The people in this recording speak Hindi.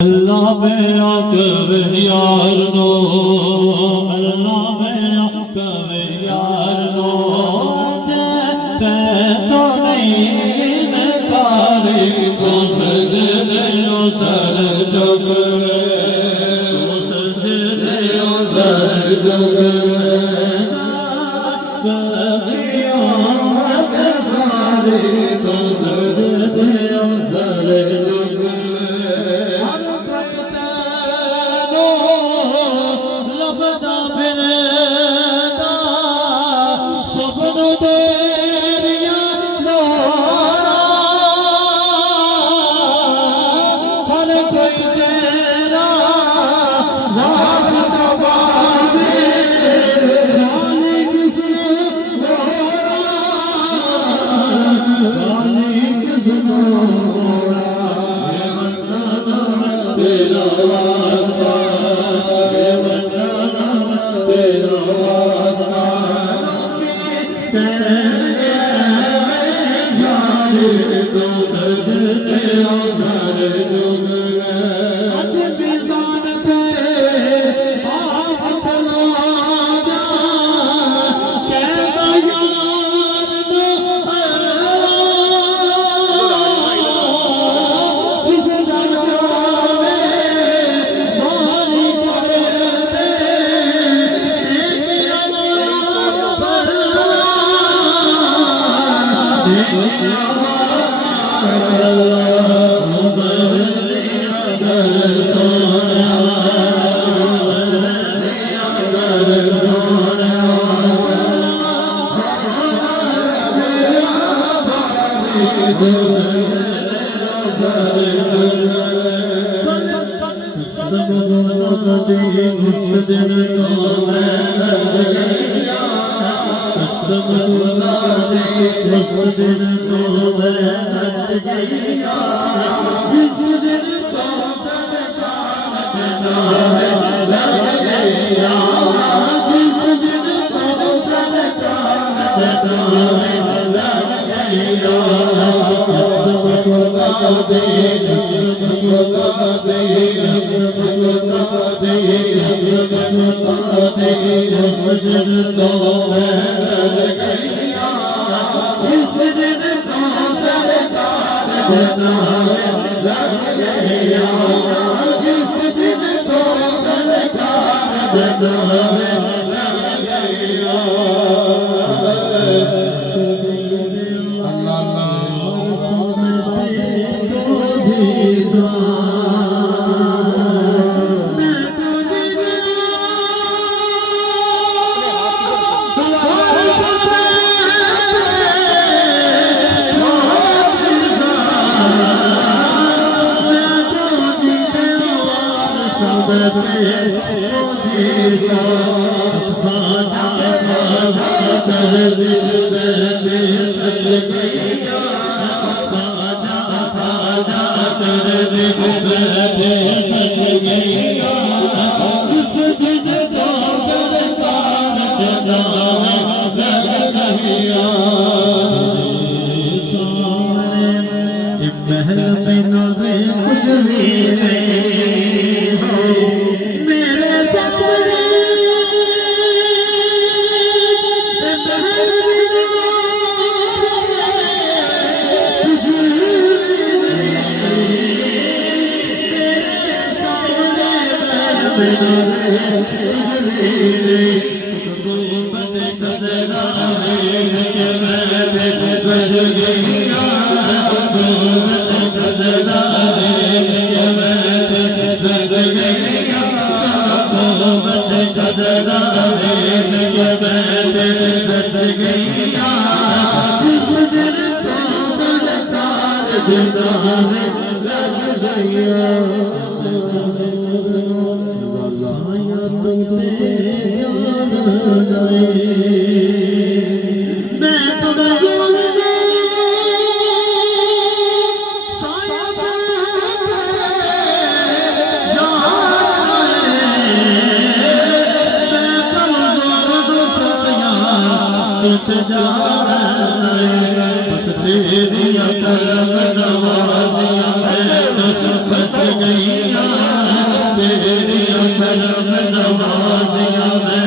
अल्लाह में आके यार नो, अल्लाह में आके यार नो, तो नहीं नकारी तो सजने सर जग तो सजने सर जग सारे तो सजने सर जग लभदा फिरदा सपनों तेरिया लोड़ा हर कोई तेरा रास्ता पावे जाने किसने जाने किसने तेरा वास्ता तेरा वास्ता यारे तो सजने सारे जुग अज पिसान ते आप तला जा कहना यार जिस जल चावे मारी करे उस दिन तो मैं रज गया उस दिन तो मैं रज गया जिस दिन तो सरकार लग गया जिस दिन तो सरकार लग गया महल बिना में कुछ भी नहीं हो मेरे सपने महल बिना कुछ नहीं मेरे सामने महल बिना कुछ नहीं गुंबद नजरा है मैं बज गई जिस दिन तो सरकार लग गया साया तुमसे जान जाए मैं तुम्हें बस तेरी करम नवाजियां बच गई। बाजियों में